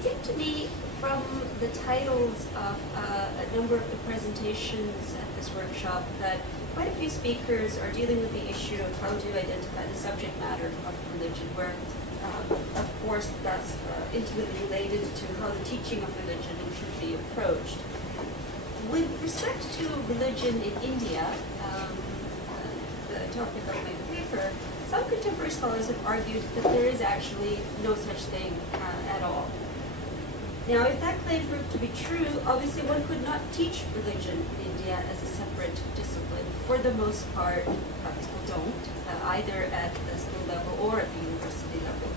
It seemed to me from the titles of a number of the presentations at this workshop that quite a few speakers are dealing with the issue of how to identify the subject matter of religion, where of course that's intimately related to how the teaching of religion should be approached. With respect to religion in India, the topic of my paper, some contemporary scholars have argued that there is actually no such thing at all. Now, if that claim proved to be true, obviously one could not teach religion in India as a separate discipline. For the most part, people don't, either at the school level or at the university level.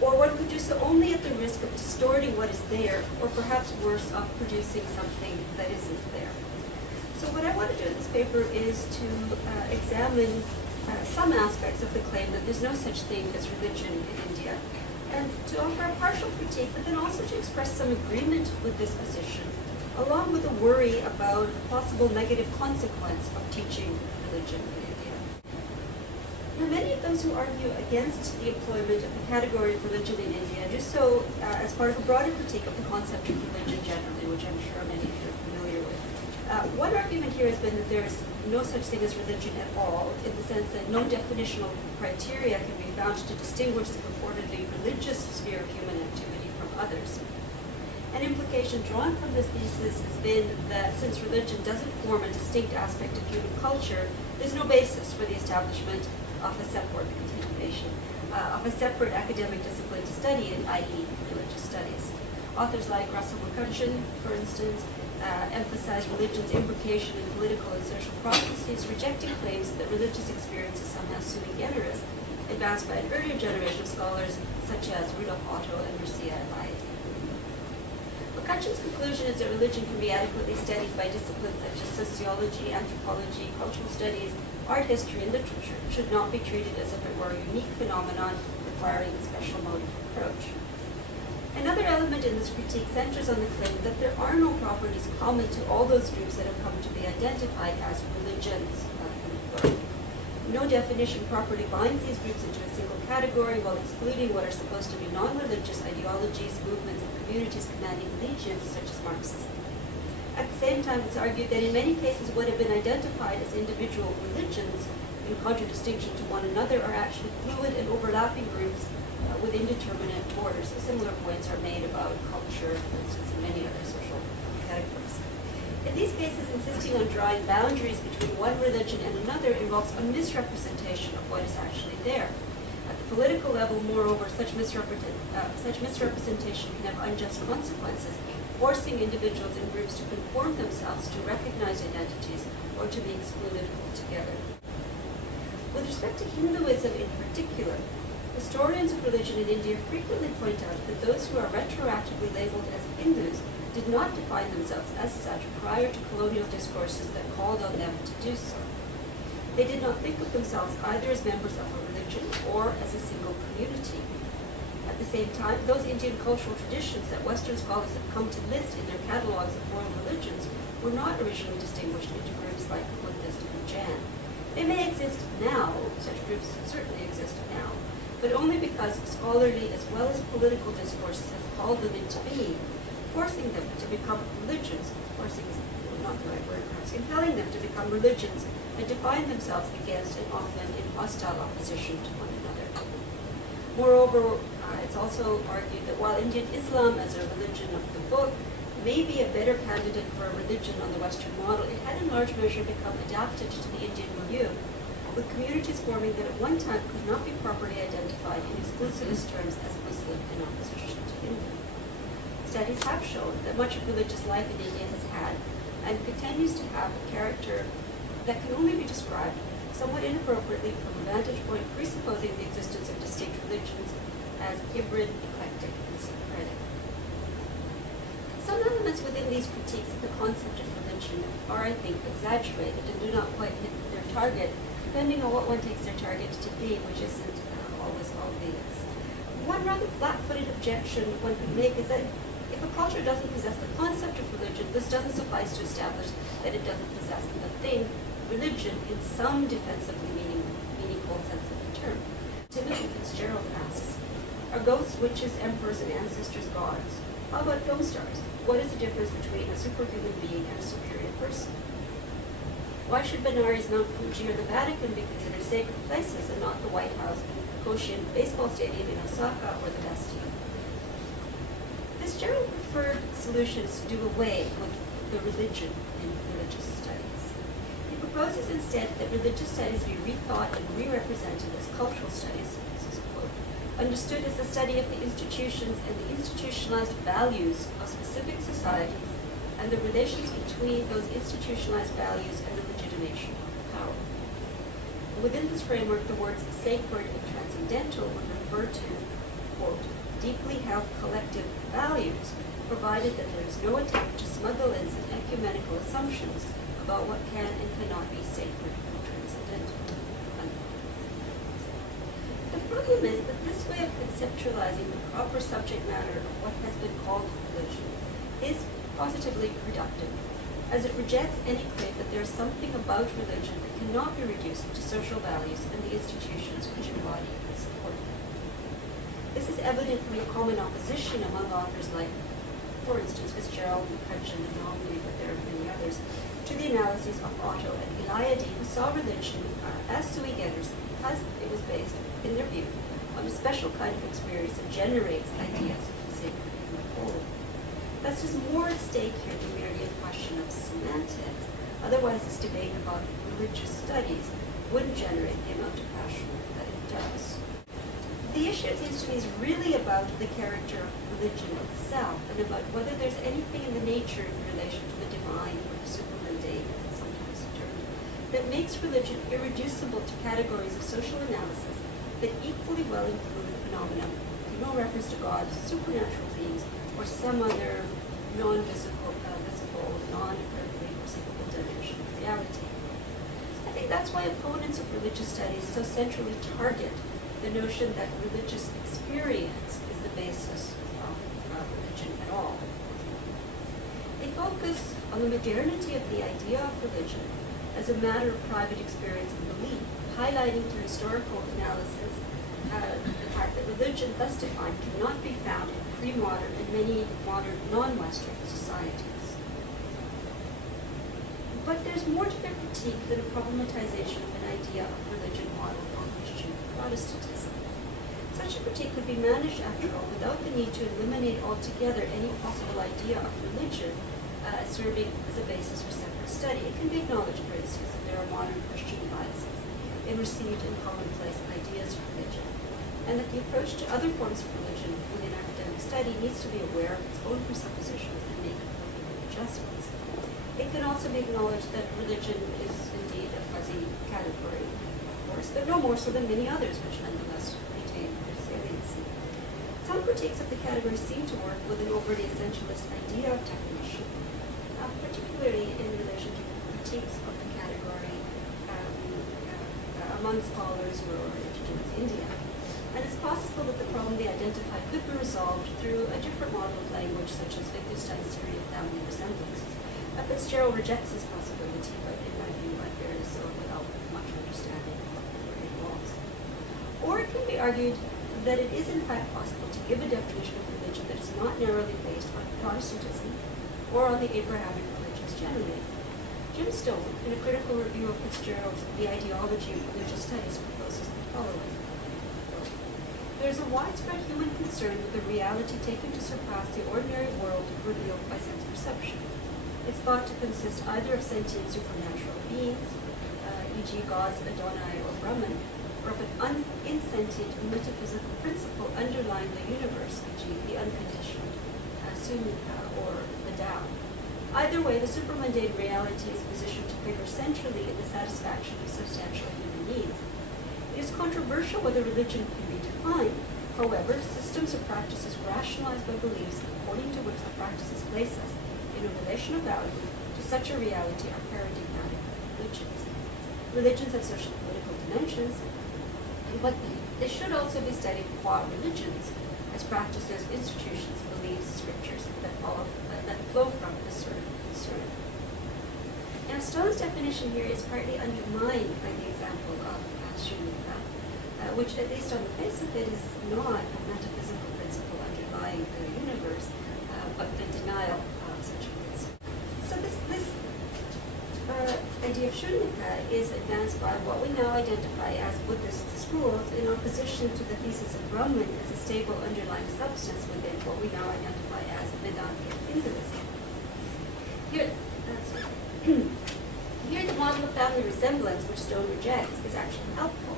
Or one could do so only at the risk of distorting what is there, or perhaps worse, of producing something that isn't there. So what I want to do in this paper is to examine some aspects of the claim that there's no such thing as religion in India, and to offer a partial critique, but then also to express some agreement with this position, along with a worry about the possible negative consequence of teaching religion in India. Now, many of those who argue against the employment of the category of religion in India do so as part of a broader critique of the concept of religion generally, which I'm sure many of you are familiar with. One argument here has been that there is no such thing as religion at all, in the sense that no definitional criteria can be found to distinguish the purportedly religious sphere of human activity from others. An implication drawn from this thesis has been that since religion doesn't form a distinct aspect of human culture, there's no basis for the establishment of a separate continuation, of a separate academic discipline to study in, i.e. religious studies. Authors like Russell McCutcheon, for instance, emphasize religion's imbrication in political and social processes, rejecting claims that religious experience is somehow sui generis, advanced by an earlier generation of scholars such as Rudolf Otto and Mircea Eliade. McCutcheon's conclusion is that religion can be adequately studied by disciplines such as sociology, anthropology, cultural studies, art history, and literature. It should not be treated as if it were a unique phenomenon requiring a special mode of approach. Another element in this critique centers on the claim that there are no properties common to all those groups that have come to be identified as religions. No definition properly binds these groups into a single category while excluding what are supposed to be non-religious ideologies, movements, and communities commanding allegiance, such as Marxism. At the same time, it's argued that in many cases what have been identified as individual religions, in contradistinction to one another, are actually fluid and overlapping groups with indeterminate borders. Similar points are made about culture, for instance, and many other social categories. In these cases, insisting on drawing boundaries between one religion and another involves a misrepresentation of what is actually there. At the political level, moreover, such misrepresentation can have unjust consequences, forcing individuals and groups to conform themselves to recognized identities or to be excluded altogether. With respect to Hinduism in particular, historians of religion in India frequently point out that those who are retroactively labeled as Hindus did not define themselves as such prior to colonial discourses that called on them to do so. They did not think of themselves either as members of a religion or as a single community. At the same time, those Indian cultural traditions that Western scholars have come to list in their catalogues of world religions were not originally distinguished into groups like Buddhist and Jain. They may exist now, such groups certainly exist now, but only because scholarly as well as political discourses have called them into being, forcing them to become religions, forcing is not the right word perhaps, compelling them to become religions that define themselves against and often in hostile opposition to one another. Moreover, it's also argued that while Indian Islam as a religion of the book may be a better candidate for a religion on the Western model, it had in large measure become adapted to the Indian milieu, with communities forming that at one time could not be properly identified in exclusivist terms as Muslim in opposition to Hindu. Studies have shown that much of religious life in India has had and continues to have a character that can only be described somewhat inappropriately from a vantage point presupposing the existence of distinct religions as hybrid, eclectic, and syncretic. Some elements within these critiques of the concept of religion are, I think, exaggerated and do not quite hit their target, depending on what one takes their target to be, which isn't always obvious. One rather flat-footed objection one could make is that if a culture doesn't possess the concept of religion, this doesn't suffice to establish that it doesn't possess the thing, religion, in some defensively meaningful sense of the term. Timothy Fitzgerald asks, Are ghosts, witches, emperors, and ancestors gods? How about film stars? What is the difference between a superhuman being and a superior person? Why should Benares, Mount Fuji, or the Vatican be considered sacred places and not the White House, Koshien Baseball Stadium in Osaka, or the Bastille? Fitzgerald preferred solutions to do away with the religion in religious studies. He proposes instead that religious studies be rethought and re-represented as cultural studies, this is a quote, understood as the study of the institutions and the institutionalized values of specific societies and the relations between those institutionalized values and the legitimation of power. Within this framework, the words sacred and transcendental would refer to, quote, deeply held collective values, provided that there is no attempt to smuggle in some ecumenical assumptions about what can and cannot be sacred and transcendental. The problem is that this way of conceptualizing the proper subject matter of what has been called religion is positively reductive, as it rejects any claim that there is something about religion that cannot be reduced to social values and the institutions which embody and support them. This is evident from a common opposition among authors like, for instance, Fitzgerald, McCutcheon, and Nomley, but there are many others, to the analyses of Otto and Eliade, who saw religion as sui generis, as it was based, in their view, on a special kind of experience that generates ideas of the sacred and the holy. Thus, there's more at stake here than merely a question of semantics. Otherwise, this debate about religious studies wouldn't generate the amount of passion that it does. The issue, it seems to me, is really about the character of religion itself and about whether there's anything in the nature in relation to the divine or the supermundane, as it's sometimes termed, that makes religion irreducible to categories of social analysis that equally well include phenomena with no reference to gods, supernatural beings, or some other non-visible, non-earthly, perceivable dimension of reality. I think that's why opponents of religious studies so centrally target the notion that religious experience is the basis of religion at all. They focus on the modernity of the idea of religion as a matter of private experience and belief, highlighting through historical analysis the fact that religion thus defined cannot be found in pre-modern and many modern non-Western societies. But there's more to their critique than a problematization of an idea of religion modeled on Christian Protestantism. Such a critique could be managed, after all, without the need to eliminate altogether any possible idea of religion serving as a basis for separate study. It can be acknowledged, for instance, that there are modern Christian biases in received and commonplace ideas of religion, and that the approach to other forms of religion within academic study needs to be aware of its own presuppositions and make appropriate adjustments. It can also be acknowledged that religion is indeed a fuzzy category, of course, but no more so than many others, which nonetheless retain their saliency. Some critiques of the category seem to work with an overly essentialist idea of definition, particularly in relation to critiques of the category among scholars who are oriented towards India. And it's possible that the problem they identified could be resolved through a different model of language, such as Wittgenstein's theory of family resemblances. Fitzgerald rejects this possibility, but in my view, unfairly so, without much understanding of what it involves. Or it can be argued that it is in fact possible to give a definition of religion that is not narrowly based on Protestantism or on the Abrahamic religions generally. Jim Stone, in a critical review of Fitzgerald's The Ideology of Religious Studies, proposes the following. There is a widespread human concern with a reality taken to surpass the ordinary world revealed by sense perception. It's thought to consist either of sentient supernatural beings, e.g. gods, Adonai, or Brahman, or of an insentient metaphysical principle underlying the universe, e.g. the unconditioned Sunya or the Tao. Either way, the supermundane reality is positioned to figure centrally in the satisfaction of substantial human needs. It is controversial whether religion can be defined. However, systems or practices rationalized by beliefs according to which the practices place us in a relation of value to such a reality are paradigmatic religions. Religions have social and political dimensions, but they should also be studied qua religions as practices, institutions, beliefs, scriptures that flow from this sort of concern. Now, Stone's definition here is partly undermined by the example of Ashurika, which at least on the face of it is not a metaphysical principle underlying the universe, but the denial of such a principle. So this idea of Shunyata is advanced by what we now identify as Buddhist schools in opposition to the thesis of Brahman as a stable underlying substance within what we now identify as Vedanta Hinduism. Here the model of family resemblance which Stone rejects is actually helpful,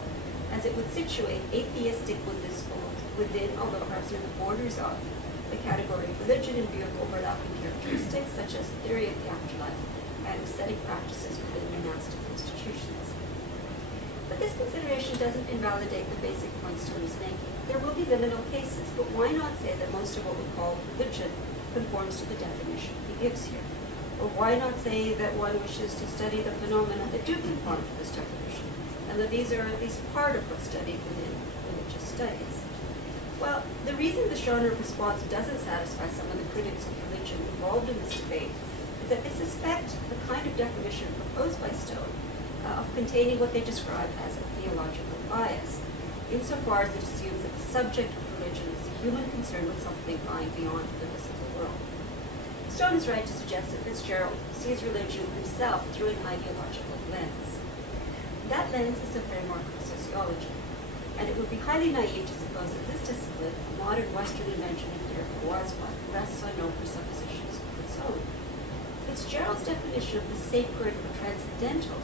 as it would situate atheistic Buddhist schools within, although perhaps near the borders of, the category of religion in view of overlapping characteristics such as theory of the afterlife and ascetic practices within monastic institutions. But this consideration doesn't invalidate the basic points Stone is making. There will be liminal cases, but why not say that most of what we call religion conforms to the definition he gives here? Or why not say that one wishes to study the phenomena that do conform to this definition, and that these are at least part of what's studied within religious studies? Well, the reason the genre of response doesn't satisfy some of the critics of religion involved in this debate is that they suspect the kind of definition proposed by Stone of containing what they describe as a theological bias, insofar as it assumes that the subject of religion is a human concern with something lying beyond the visible world. Stone is right to suggest that Fitzgerald sees religion himself through an ideological lens. That lens is the framework of sociology, and it would be highly naive to suppose that this discipline, a modern Western invention of theory, was one, rests on no presuppositions of its own. Fitzgerald's definition of the sacred or transcendental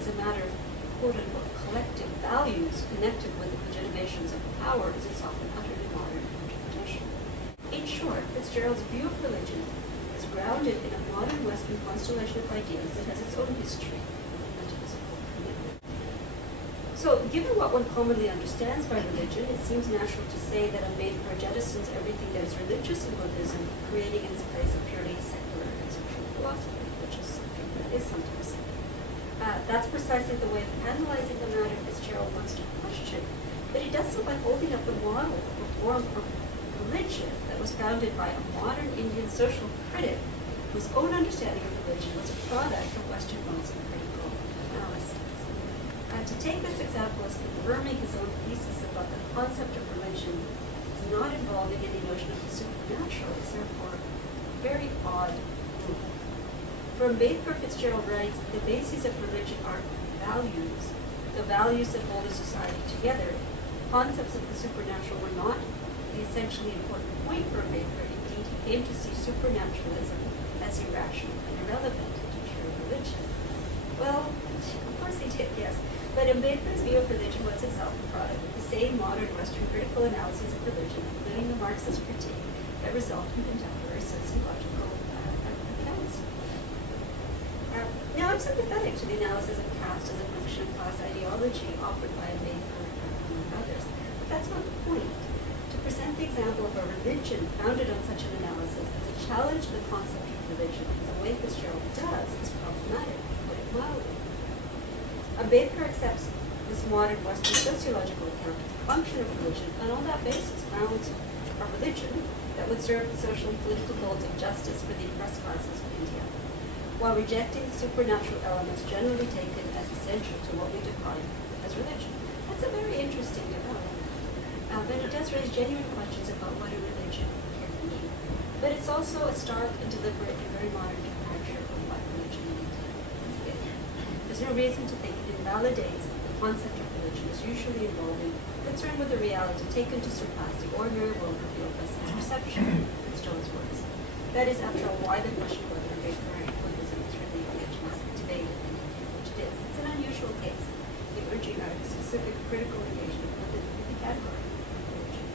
as a matter of quote-unquote collective values connected with the legitimations of power is often uttered in modern interpretation. In short, Fitzgerald's view of religion is grounded in a modern Western constellation of ideas that has its own history of metaphysical commitment. So, given what one commonly understands by religion, it seems natural to say that Ambedkar jettisons everything that is religious in Buddhism, creating in its place a purely secular and social philosophy, which is something that is sometimes said. That's precisely the way of analyzing the matter Fitzgerald wants to question, but he does so by holding up the model of a form of religion that was founded by a modern Indian social critic whose own understanding of religion was a product of Western modes of critical analysis. To take this example as confirming his own thesis about the concept of religion is not involving any notion of the supernatural is therefore a very odd move. From Ambedkar, Fitzgerald writes, the bases of religion are values, the values that hold a society together. Concepts of the supernatural were not the essentially important point for Ambedkar. Indeed, he came to see supernaturalism as irrational and irrelevant to true religion. Well, of course he did, yes. But Ambedkar's view of religion was itself a product of the same modern Western critical analyses of religion, including the Marxist critique, that result in contemporary sociological accounts. Now, I'm sympathetic to the analysis of caste as a function of class ideology offered by Ambedkar and others, but that's not the point. To present the example of a religion founded on such an analysis as a challenge to the concept of religion in the way Fitzgerald does is problematic, to put it mildly. Ambedkar accepts this modern Western sociological account as a function of religion, and on that basis founds a religion that would serve the social and political goals of justice for the oppressed classes of India, while rejecting the supernatural elements generally taken as essential to what we define as religion. That's a very interesting development, but it does raise genuine questions about what a religion can be. But it's also a stark and deliberate and very modern departure from what religion is. There's no reason to think it invalidates the concept of religion as usually involving concern with the reality taken to surpass the ordinary world revealed by sense perception, in Stone's words. That is, after all, why the question of whether Ambedkar and Buddhism is really religion is debated, which it is. It's an unusual case, emerging out of a specific critical engagement with the category of religion.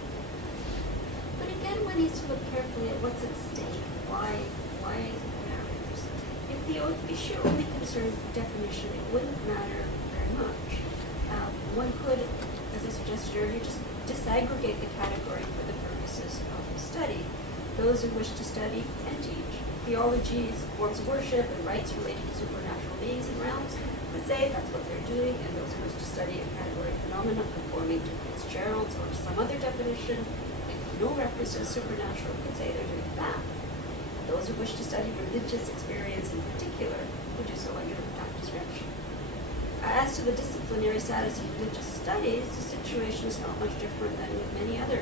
But again, one needs to look carefully at what's at stake, why it matters. If the issue only concerned definition, it wouldn't matter very much. One could, as I suggested earlier, just disaggregate the category for the purposes of study. Those who wish to study and teach theologies, forms of worship, and rites relating to supernatural beings and realms would say that's what they're doing, and those who wish to study a category of phenomena conforming to Fitzgerald's or some other definition, and no reference to the supernatural, could say they're doing that. Those who wish to study religious experience in particular would do so under that description. as to the disciplinary status of religious studies, the situation is not much different than with many other